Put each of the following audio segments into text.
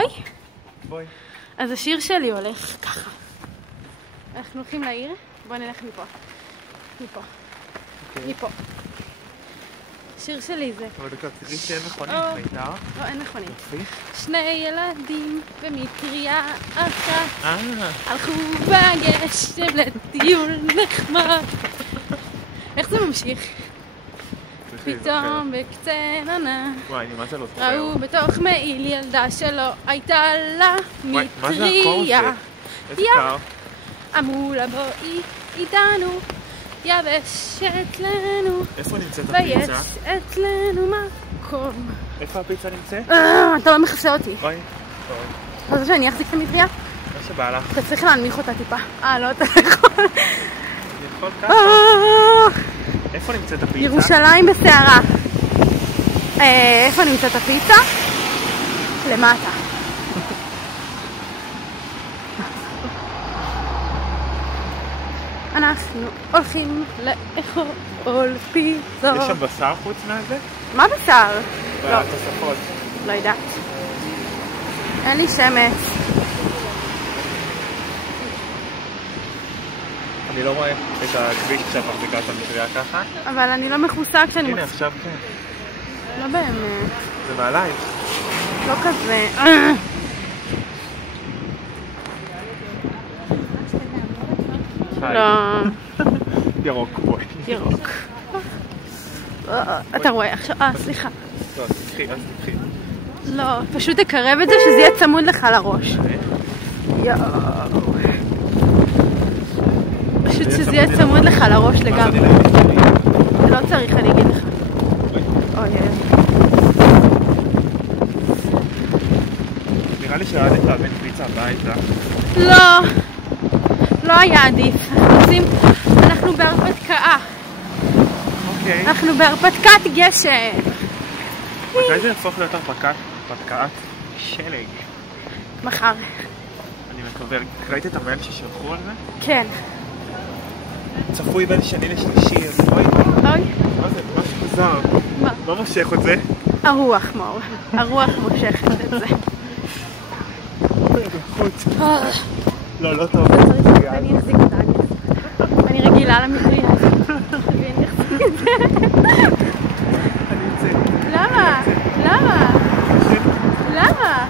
אוי. בואי. אז השיר שלי הולך ככה. אנחנו הולכים לעיר, בואי נלך מפה. מפה. מפה. השיר שלי זה... אבל דקה, תראי שאין מכונית, ביתר. לא, אין מכונית. שני ילדים במטריה אחת הלכו בגשם לטיול נחמד. איך זה ממשיך? פתאום בקצה עננה ראו בתוך מעיל ילדה שלא הייתה לה מטריה. אמרו לה בואי איתנו יבשת לנו ויש אצלנו מקום. איפה הפיצה נמצאת? אתה לא מכסה אותי. אוי. אתה רוצה שאני אחזיק את המטריה? מה שבא לך. אתה צריך להנמיך אותה טיפה. לא, אתה יכול. אני יכול ככה? איפה נמצאת הפיצה? ירושלים בסערה. איפה נמצאת הפיצה? למטה. אנחנו הולכים לאכול פיצה. יש שם בשר חוץ מהזה? מה בשר? לא. בתוספות. לא יודעת. אין לי שמץ. אני לא רואה את הכביש כשאת מחזיקה את המטריה ככה. אבל אני לא מכוסה כשאני הנה, עכשיו כן. לא באמת. זה מעלייך. לא כזה. לא. ירוק, בואי. ירוק. אתה רואה עכשיו, סליחה. לא, תקחי, אז תקחי. לא, פשוט תקרב את זה שזה יהיה צמוד לך לראש. יואו. פשוט שזה יהיה צמוד לך לראש לגמרי. לא צריך, אני אגיד לך. אוי. נראה לי שעדיף להביא פיצה הביתה. לא. לא היה עדיף. אנחנו בהרפתקה. אוקיי. אנחנו בהרפתקת גשם. מתי זה יהפוך להיות הרפתקת שלג? מחר. אני מקווה. ראית את המייל ששלחו על זה? כן. צפוי בין שני לשלישי. אוי. אוי. מה זה? משהו מוזר. מה? לא מושך את זה. הרוח, מאור. הרוח מושכת את זה. חוץ. לא, לא טוב. אני אחזיק אותה. אני רגילה למטריה הזאת. ואני אחזיק את זה. אני יוצא. למה? למה? למה?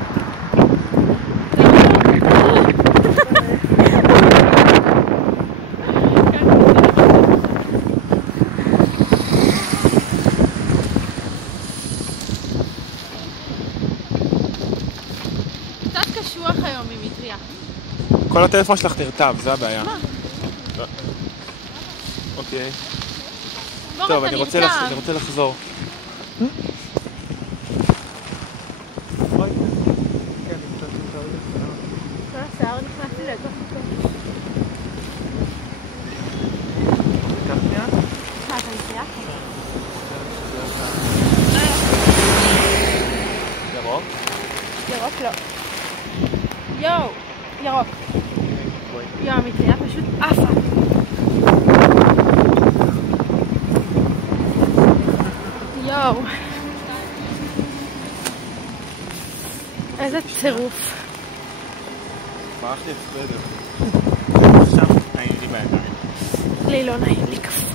קצת קשוח היום ממטריה. כל הטלפון שלך נרטב, זה הבעיה. מה? אוקיי. לא טוב, רק אני רוצה לחזור. כל השיער נכנס לי לתוך אותו. כך שנייה? מה, אתה מטריה? ירוק? ירוק לא. יואו, ירוק. יואו, המטריה פשוט עפה. יואו. איזה צירוף. ברח לי את סוודר. עכשיו נעים לי בידיים. לי לא נעים לי קפה.